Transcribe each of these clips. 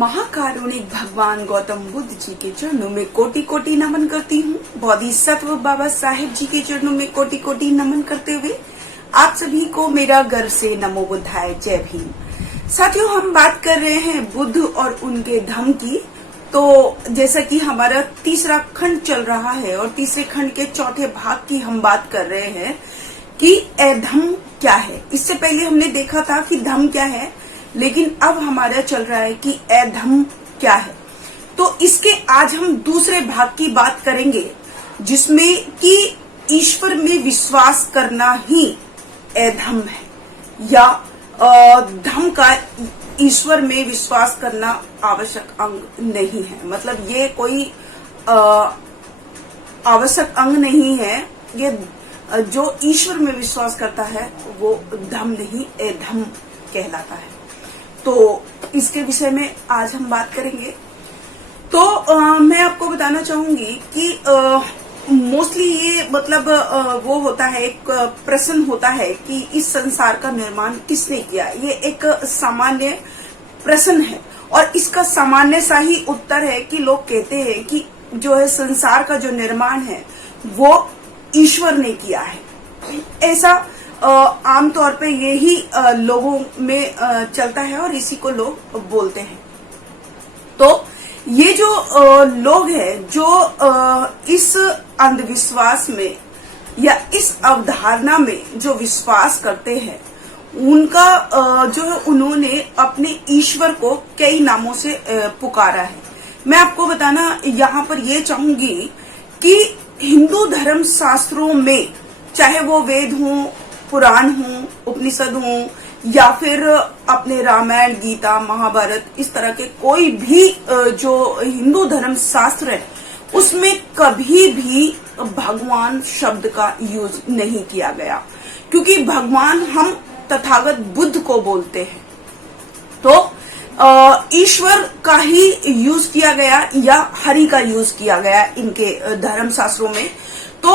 महाकारुणिक भगवान गौतम बुद्ध जी के चरणों में कोटि कोटि नमन करती हूँ। बोधिसत्व बाबा साहेब जी के चरणों में कोटि कोटि नमन करते हुए आप सभी को मेरा गर्व से नमो बुद्धाय, जय भीम। साथियों, हम बात कर रहे हैं बुद्ध और उनके धम्म की। तो जैसा कि हमारा तीसरा खंड चल रहा है और तीसरे खंड के चौथे भाग की हम बात कर रहे हैं कि धम्म क्या है। इससे पहले हमने देखा था कि धम्म क्या है, लेकिन अब हमारा चल रहा है कि धम्म क्या है। तो इसके आज हम दूसरे भाग की बात करेंगे, जिसमें कि ईश्वर में विश्वास करना ही धम्म है, या धम्म का ईश्वर में विश्वास करना आवश्यक अंग नहीं है। मतलब ये कोई आवश्यक अंग नहीं है। ये जो ईश्वर में विश्वास करता है वो धम्म नहीं, धम्म कहलाता है। तो इसके विषय में आज हम बात करेंगे। तो मैं आपको बताना चाहूंगी कि मोस्टली ये मतलब वो होता है, एक प्रश्न होता है कि इस संसार का निर्माण किसने किया। ये एक सामान्य प्रश्न है और इसका सामान्य सा ही उत्तर है कि लोग कहते हैं कि जो है संसार का जो निर्माण है वो ईश्वर ने किया है। ऐसा आमतौर पे यही लोगों में चलता है और इसी को लोग बोलते हैं। तो ये जो लोग हैं जो इस अंधविश्वास में या इस अवधारणा में जो विश्वास करते हैं, उनका जो है उन्होंने अपने ईश्वर को कई नामों से पुकारा है। मैं आपको बताना यहाँ पर ये चाहूंगी कि हिंदू धर्म शास्त्रों में, चाहे वो वेद हों, पुराण हों, उपनिषद हों, या फिर अपने रामायण, गीता, महाभारत, इस तरह के कोई भी जो हिंदू धर्म शास्त्र है, उसमें कभी भी भगवान शब्द का यूज नहीं किया गया, क्योंकि भगवान हम तथागत बुद्ध को बोलते हैं। तो ईश्वर का ही यूज किया गया या हरि का यूज किया गया इनके धर्म शास्त्रों में। तो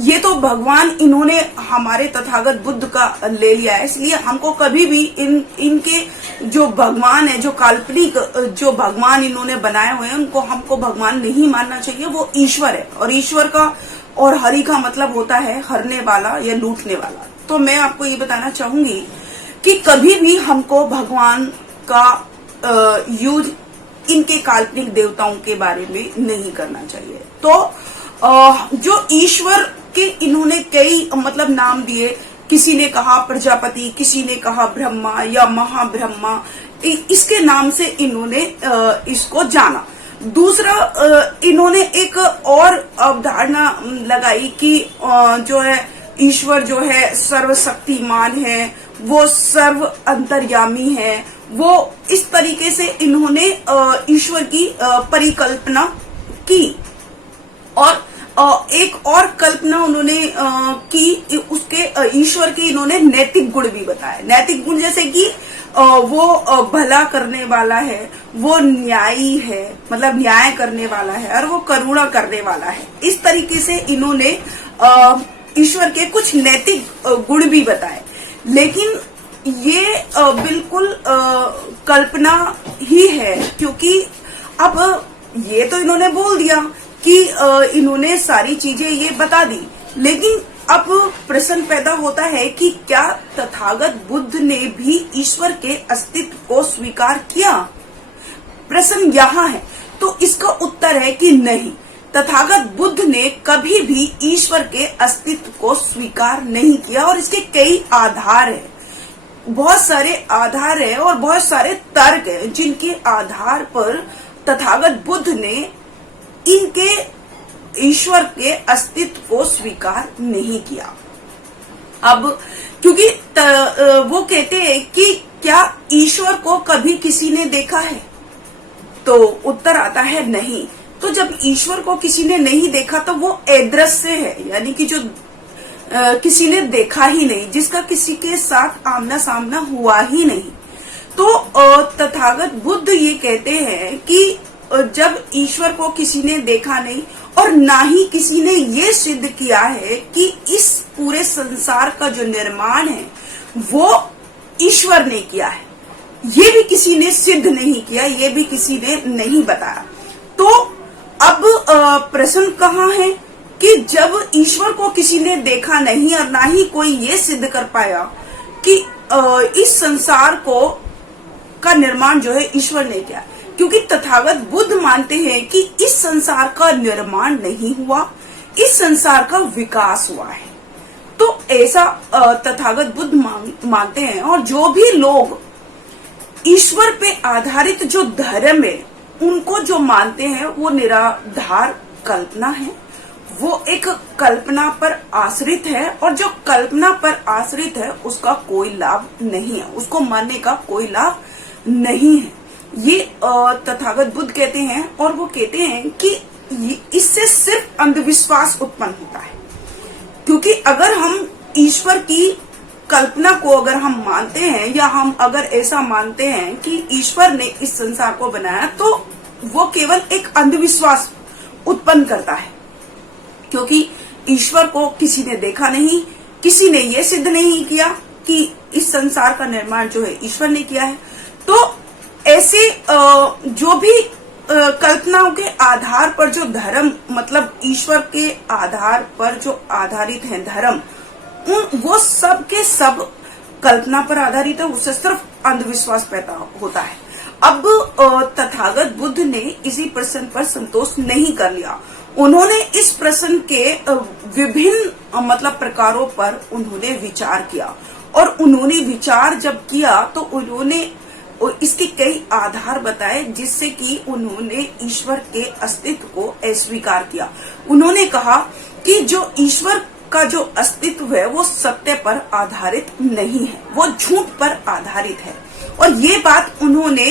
ये तो भगवान इन्होंने हमारे तथागत बुद्ध का ले लिया है, इसलिए हमको कभी भी इनके जो भगवान है, जो काल्पनिक जो भगवान इन्होंने बनाए हुए हैं, उनको हमको भगवान नहीं मानना चाहिए। वो ईश्वर है और ईश्वर का और हरि का मतलब होता है हरने वाला या लूटने वाला। तो मैं आपको ये बताना चाहूंगी कि कभी भी हमको भगवान का यूज इनके काल्पनिक देवताओं के बारे में नहीं करना चाहिए। तो जो ईश्वर के इन्होंने कई मतलब नाम दिए। किसी ने कहा प्रजापति, किसी ने कहा ब्रह्मा या महाब्रह्मा, इसके नाम से इन्होंने इसको जाना। दूसरा इन्होंने एक और अवधारणा लगाई कि जो है ईश्वर जो है सर्वशक्तिमान है, वो सर्व अंतर्यामी है। वो इस तरीके से इन्होंने ईश्वर की परिकल्पना की। और एक और कल्पना उन्होंने की, उसके ईश्वर के इन्होंने नैतिक गुण भी बताए। नैतिक गुण जैसे कि वो भला करने वाला है, वो न्यायी है, मतलब न्याय करने वाला है, और वो करुणा करने वाला है। इस तरीके से इन्होंने ईश्वर के कुछ नैतिक गुण भी बताए। लेकिन ये बिल्कुल कल्पना ही है, क्योंकि अब ये तो इन्होंने बोल दिया कि इन्होंने सारी चीजें ये बता दी, लेकिन अब प्रश्न पैदा होता है कि क्या तथागत बुद्ध ने भी ईश्वर के अस्तित्व को स्वीकार किया? प्रश्न यहाँ है। तो इसका उत्तर है कि नहीं, तथागत बुद्ध ने कभी भी ईश्वर के अस्तित्व को स्वीकार नहीं किया। और इसके कई आधार है, बहुत सारे आधार है और बहुत सारे तर्क है, जिनके आधार पर तथागत बुद्ध ने इनके ईश्वर के अस्तित्व को स्वीकार नहीं किया। अब क्योंकि वो कहते हैं कि क्या ईश्वर को कभी किसी ने देखा है? तो उत्तर आता है नहीं। तो जब ईश्वर को किसी ने नहीं देखा तो वो अदृश्य है, यानी कि जो किसी ने देखा ही नहीं, जिसका किसी के साथ आमना सामना हुआ ही नहीं। तो तथागत बुद्ध ये कहते हैं कि जब ईश्वर को किसी ने देखा नहीं और ना ही किसी ने ये सिद्ध किया है कि इस पूरे संसार का जो निर्माण है वो ईश्वर ने किया है, ये भी किसी ने सिद्ध नहीं किया, ये भी किसी ने नहीं बताया। तो अब प्रश्न कहाँ है कि जब ईश्वर को किसी ने देखा नहीं और ना ही कोई ये सिद्ध कर पाया कि इस संसार को का निर्माण जो है ईश्वर ने किया, क्योंकि तथागत बुद्ध मानते हैं कि इस संसार का निर्माण नहीं हुआ, इस संसार का विकास हुआ है। तो ऐसा तथागत बुद्ध मानते हैं। और जो भी लोग ईश्वर पे आधारित जो धर्म है उनको जो मानते हैं वो निराधार कल्पना है, वो एक कल्पना पर आश्रित है, और जो कल्पना पर आश्रित है उसका कोई लाभ नहीं है, उसको मानने का कोई लाभ नहीं है। ये तथागत बुद्ध कहते हैं। और वो कहते हैं कि इससे सिर्फ अंधविश्वास उत्पन्न होता है, क्योंकि अगर हम ईश्वर की कल्पना को अगर हम मानते हैं या हम अगर ऐसा मानते हैं कि ईश्वर ने इस संसार को बनाया, तो वो केवल एक अंधविश्वास उत्पन्न करता है, क्योंकि ईश्वर को किसी ने देखा नहीं, किसी ने ये सिद्ध नहीं किया कि इस संसार का निर्माण जो है ईश्वर ने किया है। तो ऐसे जो भी कल्पनाओं के आधार पर जो धर्म, मतलब ईश्वर के आधार पर जो आधारित है धर्म, वो सब के सब कल्पना पर आधारित है, उससे सिर्फ अंधविश्वास पैदा होता है। अब तथागत बुद्ध ने इसी प्रश्न पर संतोष नहीं कर लिया। उन्होंने इस प्रश्न के विभिन्न मतलब प्रकारों पर उन्होंने विचार किया, और उन्होंने विचार जब किया तो उन्होंने इसके कई आधार बताए, जिससे कि उन्होंने ईश्वर के अस्तित्व को अस्वीकार किया। उन्होंने कहा कि जो ईश्वर का जो अस्तित्व है वो सत्य पर आधारित नहीं है, वो झूठ पर आधारित है। और ये बात उन्होंने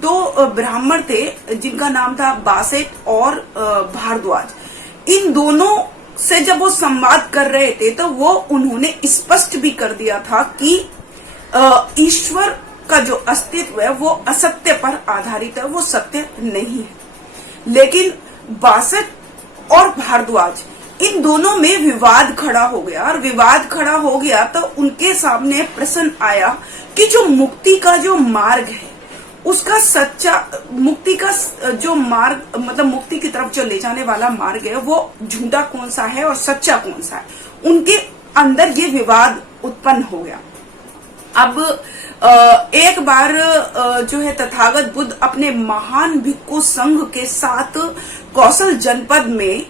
दो ब्राह्मण थे जिनका नाम था बासेट और भारद्वाज, इन दोनों से जब वो संवाद कर रहे थे तो वो उन्होंने स्पष्ट भी कर दिया था कि ईश्वर का जो अस्तित्व है वो असत्य पर आधारित है, वो सत्य नहीं है। लेकिन बासेट और भारद्वाज, इन दोनों में विवाद खड़ा हो गया, और विवाद खड़ा हो गया तो उनके सामने प्रश्न आया कि जो मुक्ति का जो मार्ग है, उसका सच्चा मुक्ति का जो मार्ग, मतलब मुक्ति की तरफ जो ले जाने वाला मार्ग है, वो झूठा कौन सा है और सच्चा कौन सा है। उनके अंदर ये विवाद उत्पन्न हो गया। अब एक बार जो है तथागत बुद्ध अपने महान भिक्खु संघ के साथ कौशल जनपद में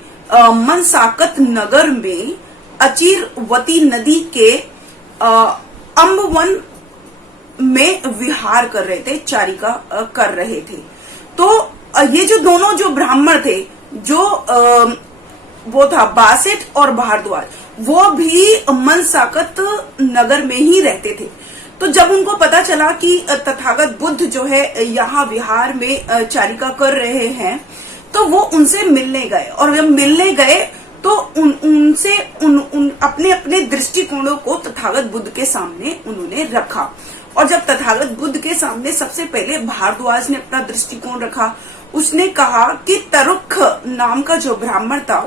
मनसाकत नगर में अचिरवती नदी के अम्बवन में विहार कर रहे थे, चारिका कर रहे थे। तो ये जो दोनों जो ब्राह्मण थे, जो वो था बासेट और भारद्वाज, वो भी मनसाकत नगर में ही रहते थे। तो जब उनको पता चला कि तथागत बुद्ध जो है यहाँ विहार में चारिका कर रहे हैं, तो वो उनसे मिलने गए। और जब मिलने गए तो उनसे अपने अपने दृष्टिकोणों को तथागत बुद्ध के सामने उन्होंने रखा। और जब तथागत बुद्ध के सामने सबसे पहले भारद्वाज ने अपना दृष्टिकोण रखा, उसने कहा कि तरुख नाम का जो ब्राह्मण था,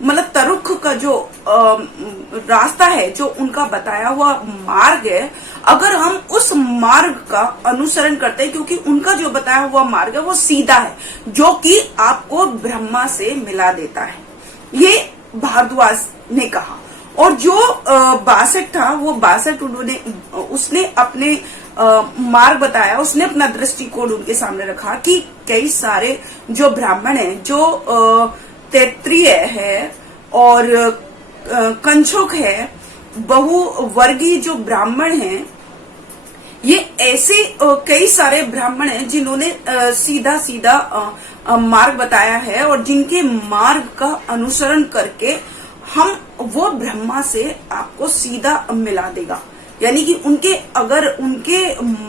मतलब तरुख का जो रास्ता है, जो उनका बताया हुआ मार्ग है, अगर हम उस मार्ग का अनुसरण करते हैं, क्योंकि उनका जो बताया हुआ मार्ग है वो सीधा है, जो कि आपको ब्रह्मा से मिला देता है, ये भारद्वाज ने कहा। और जो बासेट था, वो बासेट उसने अपने मार्ग बताया, उसने अपना दृष्टिकोण उनके सामने रखा कि कई सारे जो ब्राह्मण हैं, जो तैत्रीय है और कंछुक है, बहुवर्गीय जो ब्राह्मण हैं, ये ऐसे कई सारे ब्राह्मण हैं जिन्होंने सीधा सीधा मार्ग बताया है, और जिनके मार्ग का अनुसरण करके हम वो ब्रह्मा से आपको सीधा मिला देगा। यानी कि उनके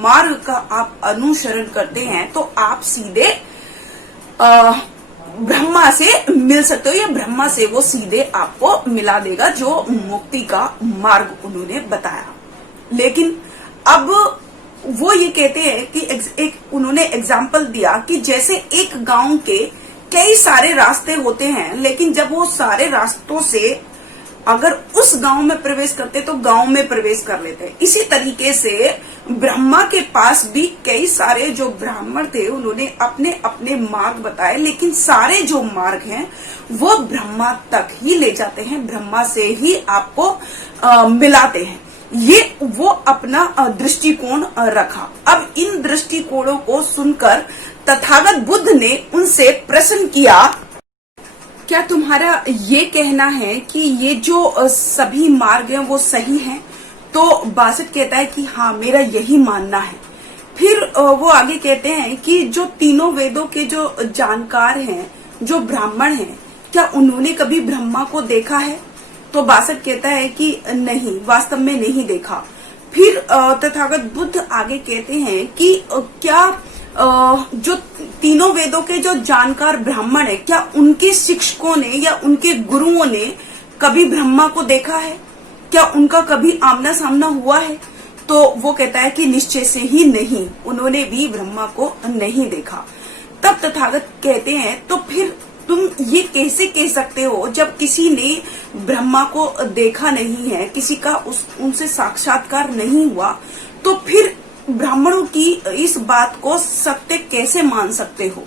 मार्ग का आप अनुसरण करते हैं तो आप सीधे ब्रह्मा से मिल सकते हो, या ब्रह्मा से वो सीधे आपको मिला देगा, जो मुक्ति का मार्ग उन्होंने बताया। लेकिन अब वो ये कहते हैं कि उन्होंने एग्जाम्पल दिया कि जैसे एक गांव के कई सारे रास्ते होते हैं, लेकिन जब वो सारे रास्तों से अगर उस गांव में प्रवेश करते तो गांव में प्रवेश कर लेते। इसी तरीके से ब्रह्मा के पास भी कई सारे जो ब्राह्मण थे उन्होंने अपने अपने मार्ग बताए, लेकिन सारे जो मार्ग हैं वो ब्रह्मा तक ही ले जाते हैं, ब्रह्मा से ही आपको मिलाते हैं। ये वो अपना दृष्टिकोण रखा। अब इन दृष्टिकोणों को सुनकर तथागत बुद्ध ने उनसे प्रश्न किया, क्या तुम्हारा ये कहना है कि ये जो सभी मार्ग हैं वो सही हैं? तो बासित कहता है कि हाँ, मेरा यही मानना है। फिर वो आगे कहते हैं कि जो तीनों वेदों के जो जानकार हैं, जो ब्राह्मण हैं, क्या उन्होंने कभी ब्रह्मा को देखा है? तो बासित कहता है कि नहीं, वास्तव में नहीं देखा। फिर तथागत बुद्ध आगे कहते हैं कि क्या जो तीनों वेदों के जो जानकार ब्राह्मण है, क्या उनके शिक्षकों ने या उनके गुरुओं ने कभी ब्रह्मा को देखा है? क्या उनका कभी आमना सामना हुआ है? तो वो कहता है कि निश्चय से ही नहीं, उन्होंने भी ब्रह्मा को नहीं देखा। तब तथागत कहते हैं, तो फिर तुम ये कैसे कह सकते हो जब किसी ने ब्रह्मा को देखा नहीं है, किसी का उनसे साक्षात्कार नहीं हुआ, तो फिर ब्राह्मणों की इस बात को सत्य कैसे मान सकते हो?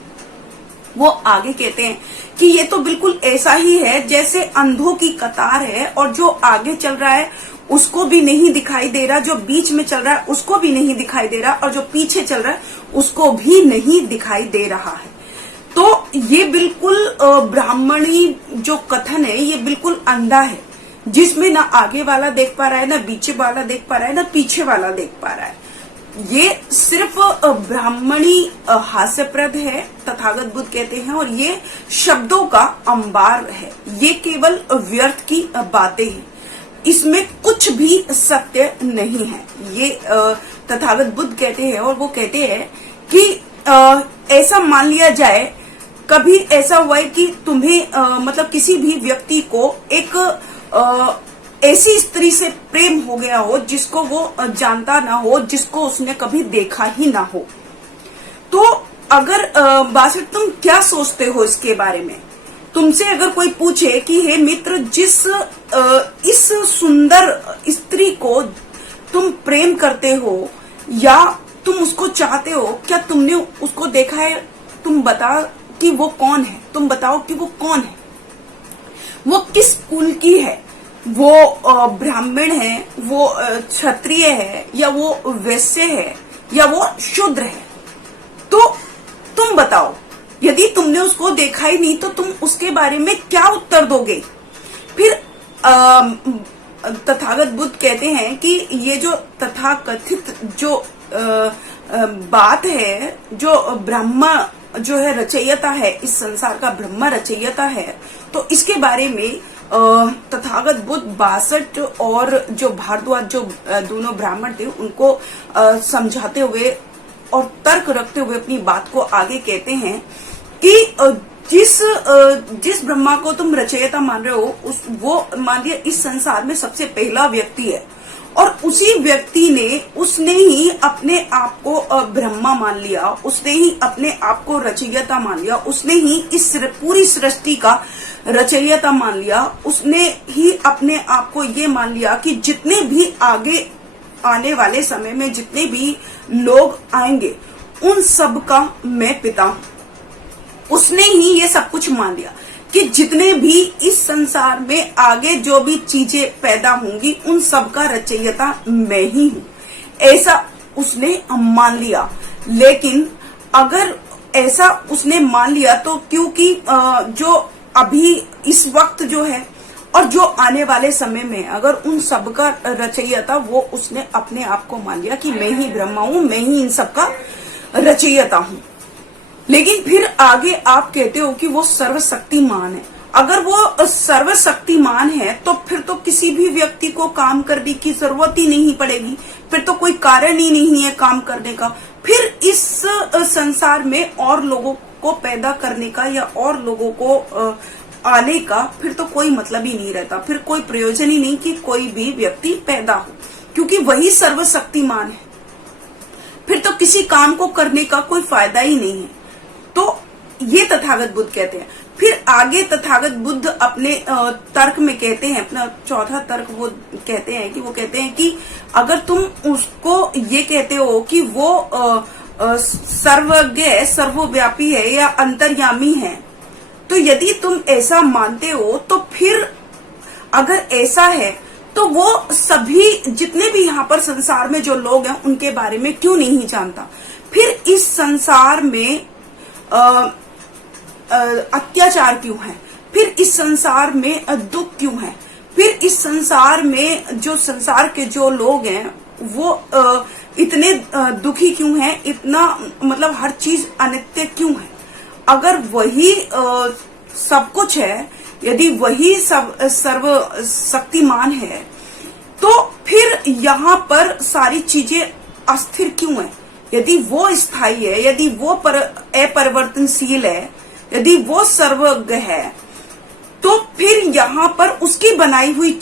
वो आगे कहते हैं कि ये तो बिल्कुल ऐसा ही है जैसे अंधों की कतार है और जो आगे चल रहा है उसको भी नहीं दिखाई दे रहा, जो बीच में चल रहा है उसको भी नहीं दिखाई दे रहा, और जो पीछे चल रहा है उसको भी नहीं दिखाई दे रहा है। तो ये बिल्कुल ब्राह्मणी जो कथन है ये बिल्कुल अंधा है, जिसमें ना आगे वाला देख पा रहा है, ना पीछे वाला देख पा रहा है, ना पीछे वाला देख पा रहा है। ये सिर्फ ब्राह्मणी हास्यप्रद है, तथागत बुद्ध कहते हैं, और ये शब्दों का अंबार है, ये केवल व्यर्थ की बातें हैं, इसमें कुछ भी सत्य नहीं है। ये तथागत बुद्ध कहते हैं, और वो कहते हैं कि ऐसा मान लिया जाए, कभी ऐसा हुआ है कि तुम्हें मतलब किसी भी व्यक्ति को एक ऐसी स्त्री से प्रेम हो गया हो जिसको वो जानता ना हो, जिसको उसने कभी देखा ही ना हो, तो अगर बासित तुम क्या सोचते हो इसके बारे में? तुमसे अगर कोई पूछे कि हे मित्र, इस सुंदर स्त्री को तुम प्रेम करते हो या तुम उसको चाहते हो, क्या तुमने उसको देखा है? तुम बता कि वो कौन है, तुम बताओ कि वो कौन है, वो किस कुल की है, वो ब्राह्मण है, वो क्षत्रिय है, या वो वैश्य है, या वो शूद्र है? तो तुम बताओ। यदि तुमने उसको देखा ही नहीं तो तुम उसके बारे में क्या उत्तर दोगे? फिर तथागत बुद्ध कहते हैं कि ये जो तथाकथित जो बात है, जो ब्रह्मा जो है रचयिता है, इस संसार का ब्रह्मा रचयिता है, तो इसके बारे में तथागत बुद्ध 62 और जो भारद्वाज जो दोनों ब्राह्मण थे उनको समझाते हुए और तर्क रखते हुए अपनी बात को आगे कहते हैं कि जिस ब्रह्मा को तुम रचयिता मान रहे हो, वो मान लिया इस संसार में सबसे पहला व्यक्ति है, और उसी व्यक्ति ने उसने ही अपने आप को ब्रह्मा मान लिया, उसने ही अपने आप को रचयिता मान लिया, उसने ही इस पूरी सृष्टि का रचयिता मान लिया, उसने ही अपने आप को ये मान लिया कि जितने भी आगे आने वाले समय में जितने भी लोग आएंगे उन सब का मैं पिता हूं। उसने ही ये सब कुछ मान लिया कि जितने भी इस संसार में आगे जो भी चीजें पैदा होंगी उन सब का रचयिता मैं ही हूं, ऐसा उसने मान लिया। लेकिन अगर ऐसा उसने मान लिया तो क्योंकि जो अभी इस वक्त जो है और जो आने वाले समय में अगर उन सब का रचयिता वो उसने अपने आप को मान लिया कि मैं ही ब्रह्मा हूं, मैं ही इन सब का रचयिता हूं। लेकिन फिर आगे आप कहते हो कि वो सर्वशक्तिमान है। अगर वो सर्वशक्तिमान है तो फिर तो किसी भी व्यक्ति को काम करने की जरूरत ही नहीं पड़ेगी, फिर तो कोई कारण ही नहीं है काम करने का। फिर इस संसार में और लोगों को पैदा करने का या और लोगों को आने का फिर तो कोई मतलब ही नहीं रहता, फिर कोई प्रयोजन ही नहीं कि कोई भी व्यक्ति पैदा हो, क्योंकि वही सर्वशक्तिमान है। फिर तो किसी काम को करने का कोई फायदा ही नहीं है। तो ये तथागत बुद्ध कहते हैं। फिर आगे तथागत बुद्ध अपने तर्क में कहते हैं, अपना चौथा तर्क वो कहते हैं कि अगर तुम उसको ये कहते हो कि वो सर्वज्ञ सर्वव्यापी है या अंतर्यामी है, तो यदि तुम ऐसा मानते हो तो फिर अगर ऐसा है तो वो सभी जितने भी यहाँ पर संसार में जो लोग हैं उनके बारे में क्यों नहीं जानता? फिर इस संसार में अत्याचार क्यों है? फिर इस संसार में दुख क्यों है? फिर इस संसार में जो संसार के जो लोग हैं वो इतने दुखी क्यों हैं? इतना मतलब हर चीज अनित्य क्यों है? अगर वही सब कुछ है, यदि वही सब सर्व शक्तिमान है, तो फिर यहाँ पर सारी चीजें अस्थिर क्यों है? यदि वो स्थायी है, यदि वो अपरिवर्तनशील है, यदि वो सर्वज्ञ है, तो फिर यहाँ पर उसकी बनाई हुई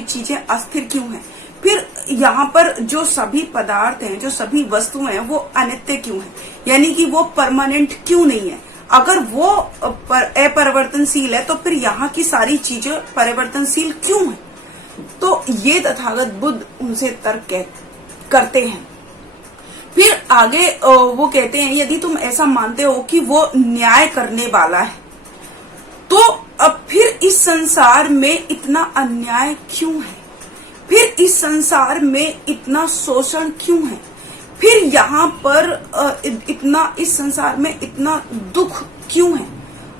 चीजें अस्थिर क्यों है? फिर यहाँ पर जो सभी पदार्थ हैं, जो सभी वस्तुएं हैं, वो अनित्य क्यों है? यानी कि वो परमानेंट क्यों नहीं है? अगर वो अपरिवर्तनशील है तो फिर यहाँ की सारी चीजें परिवर्तनशील क्यों है? तो ये तथागत बुद्ध उनसे तर्क करते हैं। फिर आगे वो कहते हैं, यदि तुम ऐसा मानते हो कि वो न्याय करने वाला है, तो अब फिर इस संसार में इतना अन्याय क्यों है? फिर इस संसार में इतना शोषण क्यों है? फिर यहाँ पर इस संसार में इतना दुख क्यों है?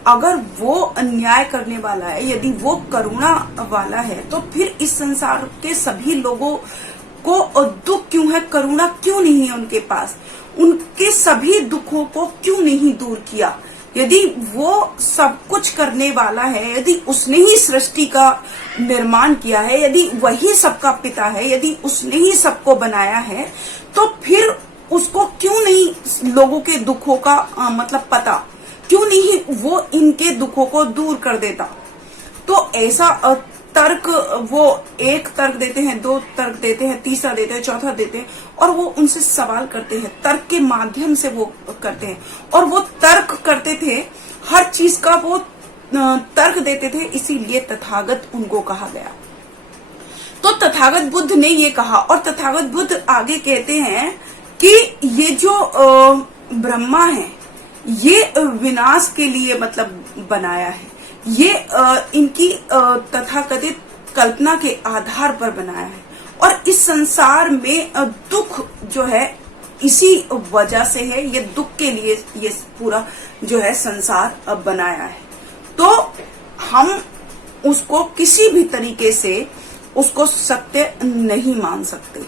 अगर वो अन्याय करने वाला है, यदि वो करुणा वाला है, तो फिर इस संसार के सभी लोगों को दुख क्यों है? करुणा क्यों नहीं है उनके पास? उनके सभी दुखों को क्यों नहीं दूर किया? यदि वो सब कुछ करने वाला है, यदि उसने ही सृष्टि का निर्माण किया है, यदि वही सबका पिता है, यदि उसने ही सबको बनाया है, तो फिर उसको क्यों नहीं लोगों के दुखों का मतलब पता? क्यों नहीं वो इनके दुखों को दूर कर देता? तो ऐसा तर्क वो एक तर्क देते हैं, दो तर्क देते हैं, तीसरा देते हैं, चौथा देते हैं, और वो उनसे सवाल करते हैं, तर्क के माध्यम से वो करते हैं। और वो तर्क करते थे, हर चीज का वो तर्क देते थे, इसीलिए तथागत उनको कहा गया। तो तथागत बुद्ध ने ये कहा, और तथागत बुद्ध आगे कहते हैं कि ये जो ब्रह्मा है, ये विनाश के लिए मतलब बनाया है, ये इनकी तथाकथित कल्पना के आधार पर बनाया है, और इस संसार में दुख जो है इसी वजह से है, ये दुख के लिए ये पूरा जो है संसार बनाया है। तो हम उसको किसी भी तरीके से उसको सत्य नहीं मान सकते,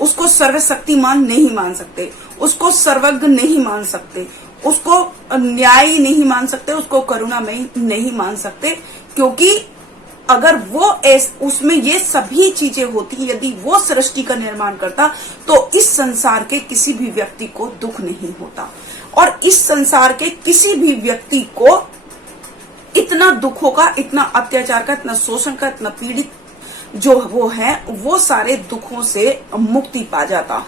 उसको सर्वशक्तिमान नहीं मान सकते, उसको सर्वज्ञ नहीं मान सकते, उसको न्यायी नहीं मान सकते, उसको करुणामयी नहीं मान सकते, क्योंकि अगर वो उसमें ये सभी चीजें होती, यदि वो सृष्टि का निर्माण करता, तो इस संसार के किसी भी व्यक्ति को दुख नहीं होता, और इस संसार के किसी भी व्यक्ति को इतना दुखों का, इतना अत्याचार का, इतना शोषण का, इतना पीड़ित जो वो है, वो सारे दुखों से मुक्ति पा जाता।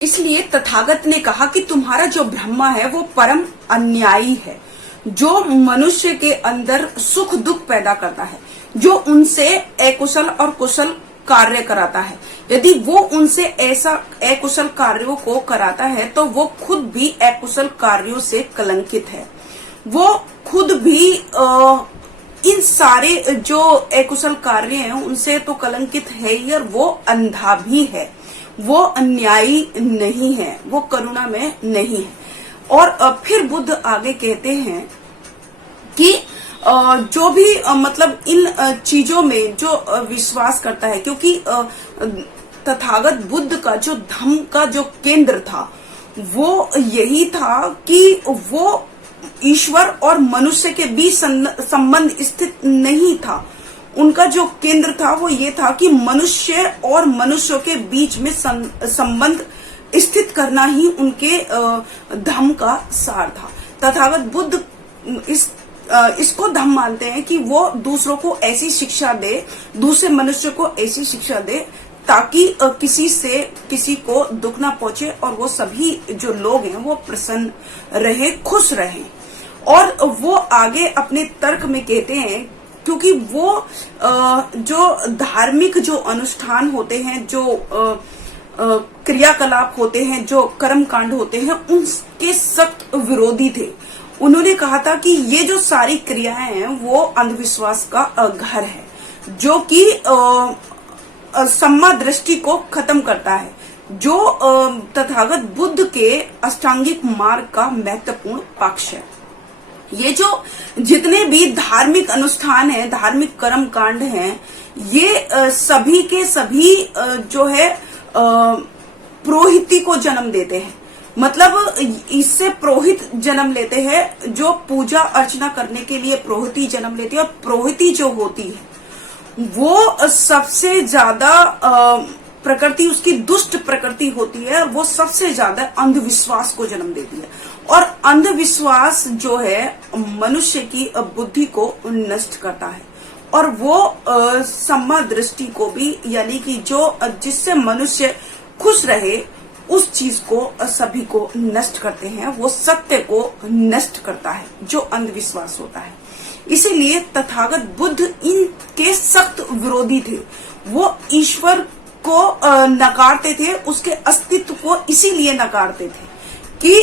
इसलिए तथागत ने कहा कि तुम्हारा जो ब्रह्मा है वो परम अन्यायी है, जो मनुष्य के अंदर सुख दुख पैदा करता है, जो उनसे अकुशल और कुशल कार्य कराता है। यदि वो उनसे ऐसा अकुशल कार्यों को कराता है तो वो खुद भी अकुशल कार्यों से कलंकित है, वो खुद भी इन सारे जो अकुशल कार्य हैं उनसे तो कलंकित है ही, और वो अंधा भी है, वो अन्यायी नहीं है, वो करुणा में नहीं है। और फिर बुद्ध आगे कहते हैं कि जो भी मतलब इन चीजों में जो विश्वास करता है, क्योंकि तथागत बुद्ध का जो धम्म का जो केंद्र था वो यही था कि वो ईश्वर और मनुष्य के बीच संबंध स्थित नहीं था। उनका जो केंद्र था वो ये था कि मनुष्य और मनुष्यों के बीच में संबंध स्थित करना ही उनके धम्म का सार था। तथागत बुद्ध इसको धम्म मानते हैं कि वो दूसरों को ऐसी शिक्षा दे, दूसरे मनुष्य को ऐसी शिक्षा दे ताकि किसी को दुख ना पहुंचे, और वो सभी जो लोग हैं वो प्रसन्न रहे, खुश रहे। और वो आगे अपने तर्क में कहते हैं, क्योंकि वो जो धार्मिक जो अनुष्ठान होते हैं, जो क्रियाकलाप होते हैं, जो कर्म कांड होते हैं, उनके सख्त विरोधी थे। उन्होंने कहा था कि ये जो सारी क्रियाएं हैं वो अंधविश्वास का घर है, जो कि सम्मा दृष्टि को खत्म करता है, जो तथागत बुद्ध के अष्टांगिक मार्ग का महत्वपूर्ण पक्ष है। ये जो जितने भी धार्मिक अनुष्ठान हैं, धार्मिक कर्म कांड हैं, ये सभी के सभी जो है पुरोहिती को जन्म देते हैं। मतलब इससे पुरोहित जन्म लेते हैं, जो पूजा अर्चना करने के लिए पुरोहिती जन्म लेते हैं। और पुरोहिती जो होती है वो सबसे ज्यादा प्रकृति, उसकी दुष्ट प्रकृति होती है, वो सबसे ज्यादा अंधविश्वास को जन्म देती है। और अंधविश्वास जो है मनुष्य की बुद्धि को नष्ट करता है, और वो सम्मा दृष्टि को भी, यानी कि जो जिससे मनुष्य खुश रहे उस चीज को सभी को नष्ट करते हैं। वो सत्य को नष्ट करता है, जो अंधविश्वास होता है। इसीलिए तथागत बुद्ध इनके सख्त विरोधी थे। वो ईश्वर को नकारते थे, उसके अस्तित्व को इसीलिए नकारते थे कि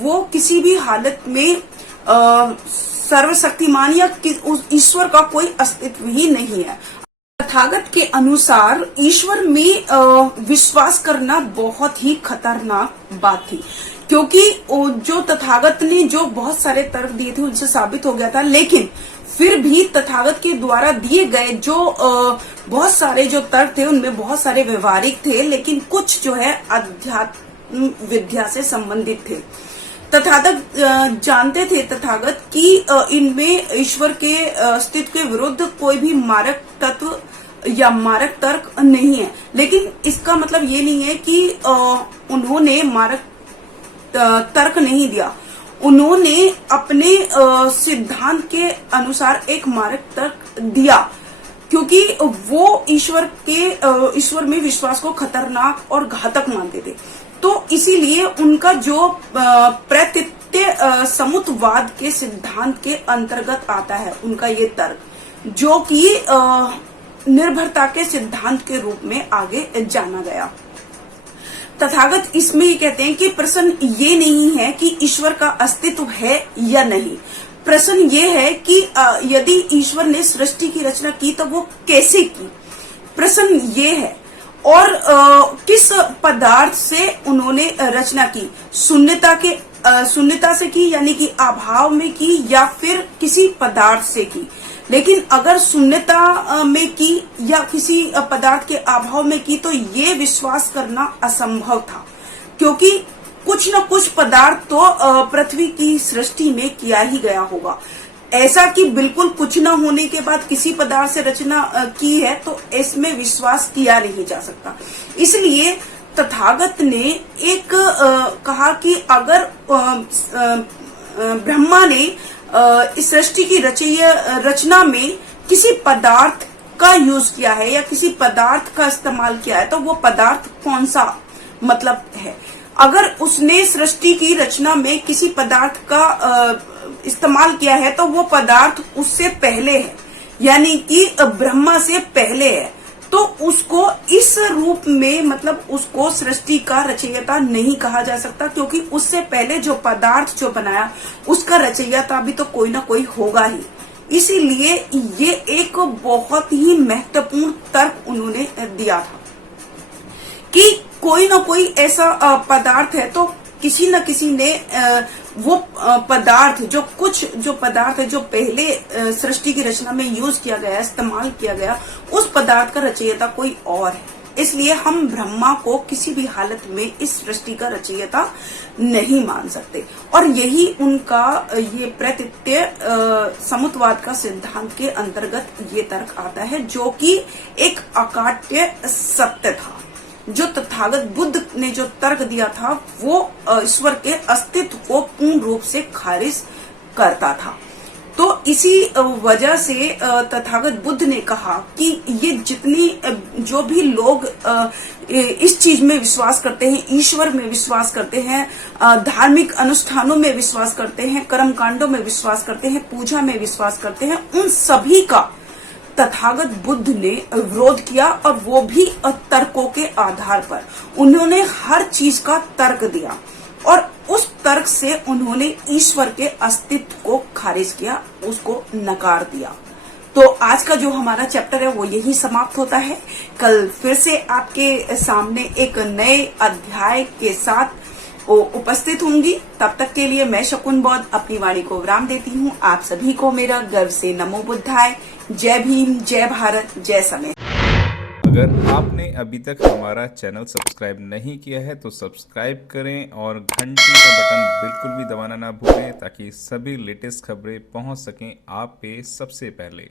वो किसी भी हालत में सर्वशक्तिमान या उस ईश्वर का कोई अस्तित्व ही नहीं है। तथागत के अनुसार ईश्वर में विश्वास करना बहुत ही खतरनाक बात थी, क्योंकि जो तथागत ने जो बहुत सारे तर्क दिए थे उनसे साबित हो गया था। लेकिन फिर भी तथागत के द्वारा दिए गए जो बहुत सारे जो तर्क थे उनमें बहुत सारे व्यवहारिक थे, लेकिन कुछ जो है अध्यात्म विद्या से संबंधित थे। तथागत जानते थे तथागत कि इनमें ईश्वर के अस्तित्व के विरुद्ध कोई भी मारक तत्व या मारक तर्क नहीं है। लेकिन इसका मतलब ये नहीं है कि उन्होंने मारक तर्क नहीं दिया। उन्होंने अपने सिद्धांत के अनुसार एक मारक तर्क दिया, क्योंकि वो ईश्वर में विश्वास को खतरनाक और घातक मानते थे। तो इसीलिए उनका जो प्रत्यय समुतवाद के सिद्धांत के अंतर्गत आता है उनका ये तर्क, जो कि निर्भरता के सिद्धांत के रूप में आगे जाना गया। तथागत इसमें ये कहते हैं कि प्रश्न ये नहीं है कि ईश्वर का अस्तित्व है या नहीं। प्रश्न ये है कि यदि ईश्वर ने सृष्टि की रचना की तो वो कैसे की। प्रश्न ये है, और किस पदार्थ से उन्होंने रचना की। शून्यता से की, यानी कि अभाव में की, या फिर किसी पदार्थ से की। लेकिन अगर शून्यता में की या किसी पदार्थ के अभाव में की तो ये विश्वास करना असंभव था, क्योंकि कुछ न कुछ पदार्थ तो पृथ्वी की सृष्टि में किया ही गया होगा। ऐसा कि बिल्कुल कुछ न होने के बाद किसी पदार्थ से रचना की है तो इसमें विश्वास किया नहीं जा सकता। इसलिए तथागत ने एक कहा कि अगर ब्रह्मा ने इस सृष्टि की रचना में किसी पदार्थ का यूज किया है या किसी पदार्थ का इस्तेमाल किया है तो वो पदार्थ कौन सा मतलब है। अगर उसने सृष्टि की रचना में किसी पदार्थ का इस्तेमाल किया है तो वो पदार्थ उससे पहले है, यानी कि ब्रह्मा से पहले है, तो उसको इस रूप में मतलब उसको सृष्टि का रचयिता नहीं कहा जा सकता, क्योंकि उससे पहले जो पदार्थ जो बनाया उसका रचयिता भी तो कोई ना कोई होगा ही। इसीलिए ये एक बहुत ही महत्वपूर्ण तर्क उन्होंने दिया था कि कोई ना कोई ऐसा पदार्थ है तो किसी न किसी ने वो पदार्थ जो पदार्थ है जो पहले सृष्टि की रचना में यूज किया गया, इस्तेमाल किया गया, उस पदार्थ का रचयिता कोई और है। इसलिए हम ब्रह्मा को किसी भी हालत में इस सृष्टि का रचयिता नहीं मान सकते। और यही उनका ये प्रत्यय समुतवाद का सिद्धांत के अंतर्गत ये तर्क आता है, जो कि एक अकाट्य सत्य था। जो तथागत बुद्ध ने जो तर्क दिया था वो ईश्वर के अस्तित्व को पूर्ण रूप से खारिज करता था। तो इसी वजह से तथागत बुद्ध ने कहा कि ये जितनी जो भी लोग इस चीज में विश्वास करते हैं, ईश्वर में विश्वास करते हैं, धार्मिक अनुष्ठानों में विश्वास करते हैं, कर्म कांडों में विश्वास करते हैं, पूजा में विश्वास करते हैं, उन सभी का तथागत बुद्ध ने विरोध किया, और वो भी तर्कों के आधार पर। उन्होंने हर चीज का तर्क दिया और उस तर्क से उन्होंने ईश्वर के अस्तित्व को खारिज किया, उसको नकार दिया। तो आज का जो हमारा चैप्टर है वो यही समाप्त होता है। कल फिर से आपके सामने एक नए अध्याय के साथ उपस्थित होंगी। तब तक के लिए मैं शकुन बौद्ध अपनी वाणी को विराम देती हूँ। आप सभी को मेरा गर्व से नमो बुद्धाय। जय भीम, जय भारत, जय समय। अगर आपने अभी तक हमारा चैनल सब्सक्राइब नहीं किया है तो सब्सक्राइब करें और घंटी का बटन बिल्कुल भी दबाना ना भूलें, ताकि सभी लेटेस्ट खबरें पहुंच सकें आप पे सबसे पहले।